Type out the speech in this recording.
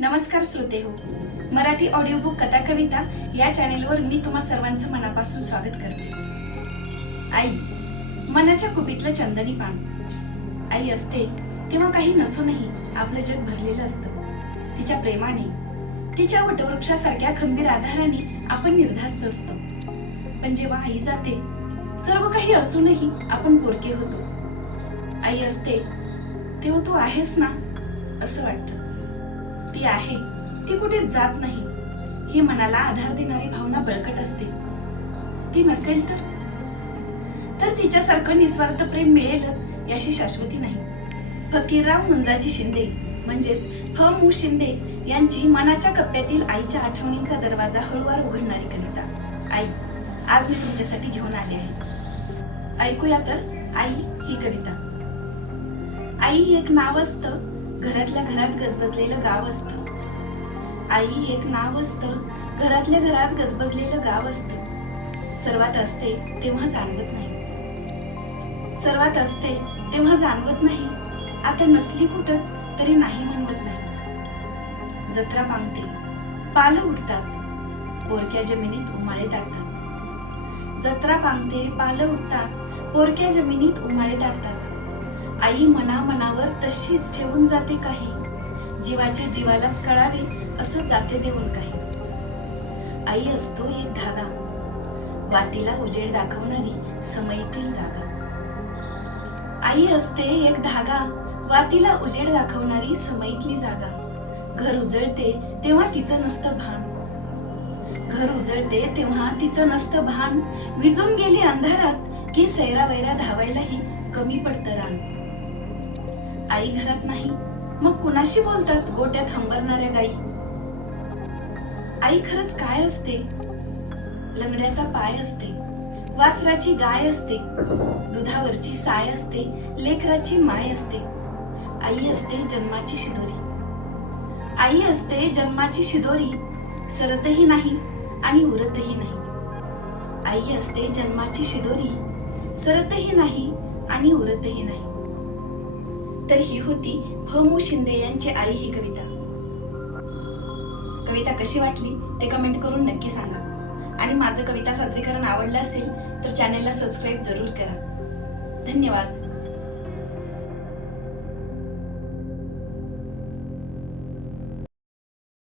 नमस्कार श्रोते हो. मराठी ऑडिओ बुक कथा कविता या चॅनेलवर मी तुम्हा सर्वांचं मनापासून स्वागत करते. आई मनाच्या कुपीतलं चंदनी पान. आई असते तेव्हा काही नसूनही आपलं जग भरलेलं असतं. तिच्या प्रेमाने तिच्या वटवृक्षासारख्या खंबीर आधाराने आपण निर्धास्त असतो. पण जेव्हा आई जाते सर्व काही असूनही आपण पोरके होतो. आई असते तेव्हा तू आहेस ना असं वाटतं. ती आहे ती कुठे जात नाही. ही मनाला आधार देणारी भावना बळकट असते. ती नसेल तर? तर तिच्यासारखं निस्वार्थ प्रेम मिळेलच याशी शाश्वती नाही. फकीरराव मुंजाजी शिंदे म्हणजेच फ. मु. शिंदे यांची मनाच्या कप्प्यातील आईच्या आठवणींचा दरवाजा हळूवार उघडणारी कविता. आई आज मी तुमच्यासाठी घेऊन आले आहे. ऐकूया तर आई ही कविता. आई एक नाव असतं घरातल्या घरात गजबजलेलं गाव असतं. आई एक नाव असतं घरातल्या घरात गजबजलेलं गाव असतं. सर्वात असते तेव्हा जाणवत नाही. सर्वात असते तेव्हा जाणवत नाही. आता नसली कुठंच तरी नाही म्हणवत नाही. जत्रा पांगते पालं उडतात पोरक्या जमिनीत उमाळे दाटतात. जत्रा पांगते पालं उडतात पोरक्या जमिनीत उमाळे दाटतात. आई मना मनावर तशीच ठेवून जाते काही. जीवाच्या जीवालाच कळावे असं जाते देऊन काही. आई असतो एक धागा. वातीला उजेड दाखवणारी समईतील जागा. आई असते एक धागा. वातीला उजेड दाखवणारी समईतली जागा. घर उजळते तेव्हा तिचं नसतं भान. घर उजळते तेव्हा तिचं नसतं भान. विजून गेली अंधारात की सैरा वैरा धावायलाही कमी पडतं रान. आई घरात नाही. मग कुणाशी बोलतात गोट्यात हंबरणाऱ्या गाई? आई खरंच काय असते? लंगड्याचा पाय असते वासराची गाय असते दुधावरची साय असते लेकराची माय असते. आई असते जन्माची शिदोरी. आई असते जन्माची शिदोरी सरतही नाही आणि उरतही नाही. आई असते जन्माची शिदोरी सरतही नाही आणि उरतही नाही. तर ही होती भमू मु शिंदे यांची आई ही कविता. कविता कशी वाटली ते कमेंट करून नक्की सांगा. आणि माझं कविता सादरीकरण आवडलं असेल तर चॅनेलला सबस्क्राईब जरूर करा. धन्यवाद.